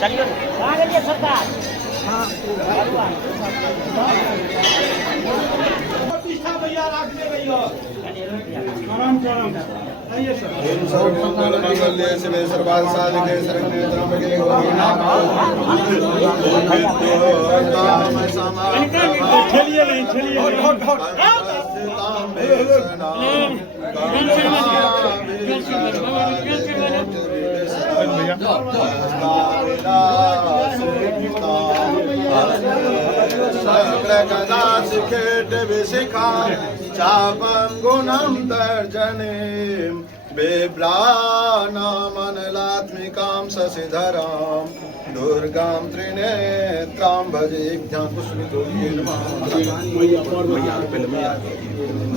चलिए कहाँ गई सरकार। हाँ प्रतिष्ठा भैया रखने भैया प्रणाम प्रणाम आइए सर। ओम सर्वमंगल मंगल्ये शिवे सर्वार्थ साधिके शरण्ये त्र्यंबके गौरी चलिए नहीं चलिए गदा शिखेट विशिखा चापं गुणं तर्जने बिभ्राणामनलात्मिकां शशिधरां दुर्गां त्रिनेत्रां भजे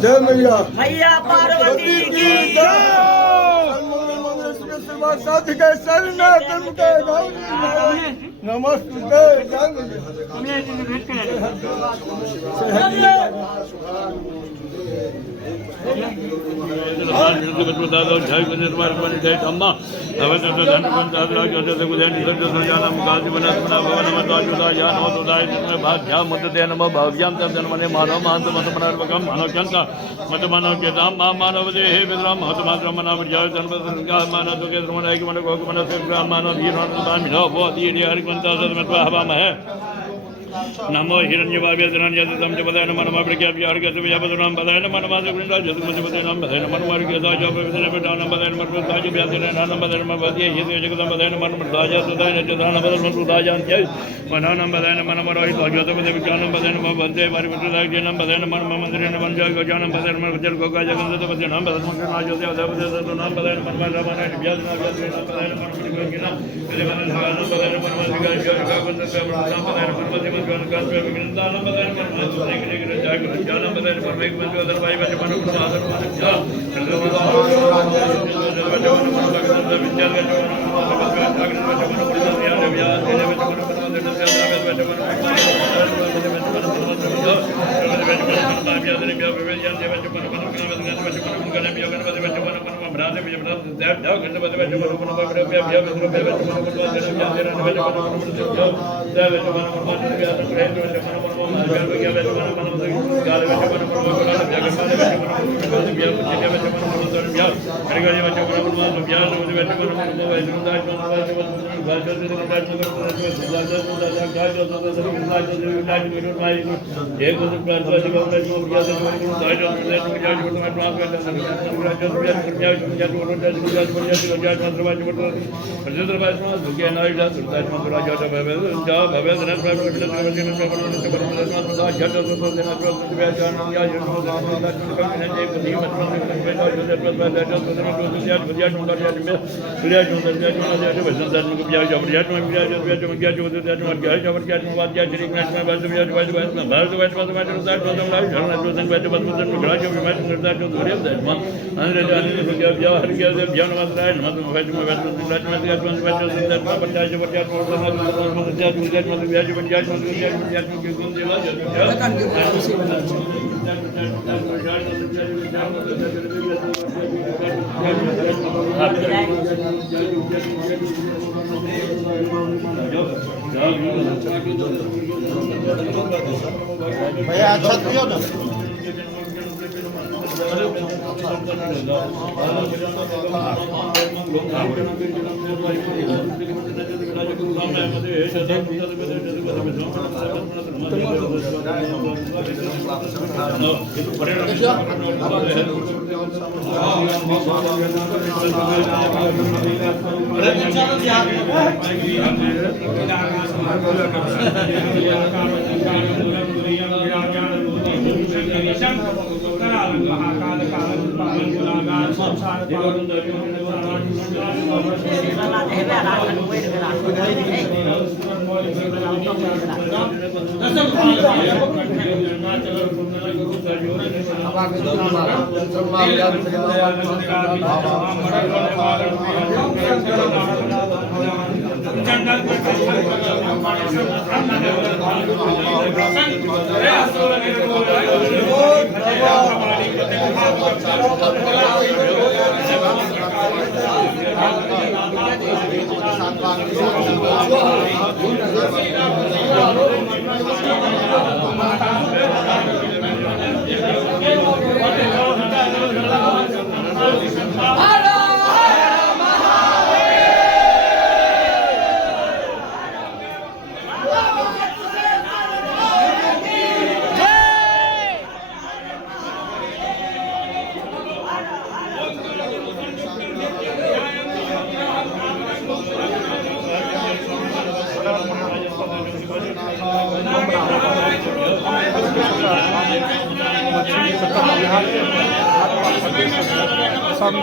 जय मैया मैया पार्वती की साधिके शरणागत के गौरी नमस्ते नमो हिरण्यवाभ्य धनंजयतम च पदाय नमः नमः प्रज्ञाभ्य अर्घ्यस्य व्यापदनां पदाय नमः नमः सुगंधा जगमजपते नमः पदाय नमः नमः अर्घ्यसाय जपविदने प्रदानं पदाय नमः प्रसाय व्यासने नानं पदाय नमः वद्ये हिते जगतं पदाय नमः प्रसाय सुदाय नचदानं पदाय नमः सुदायांत्य वनानं पदाय नमः नमः रोहित भाग्यवते विज्ञानं पदाय नमः वद्ये परिपुत्रदाय जनं पदाय नमः नमः मंदिरेण वंजय गजानं पदाय नमः वज्र गोगा जगन्नाथ पदाय नमः पदाय नमः नाजोते अधपते नाम पदाय नमः रामायण व्यासना व्यासने पदाय नमः विज्ञान पदाय नमः विज्ञान पदाय नमः दानं पदाय नमः ज्ञानं पदाय नमः भाई बच्चे मन भैया अच्छा दियो ना सब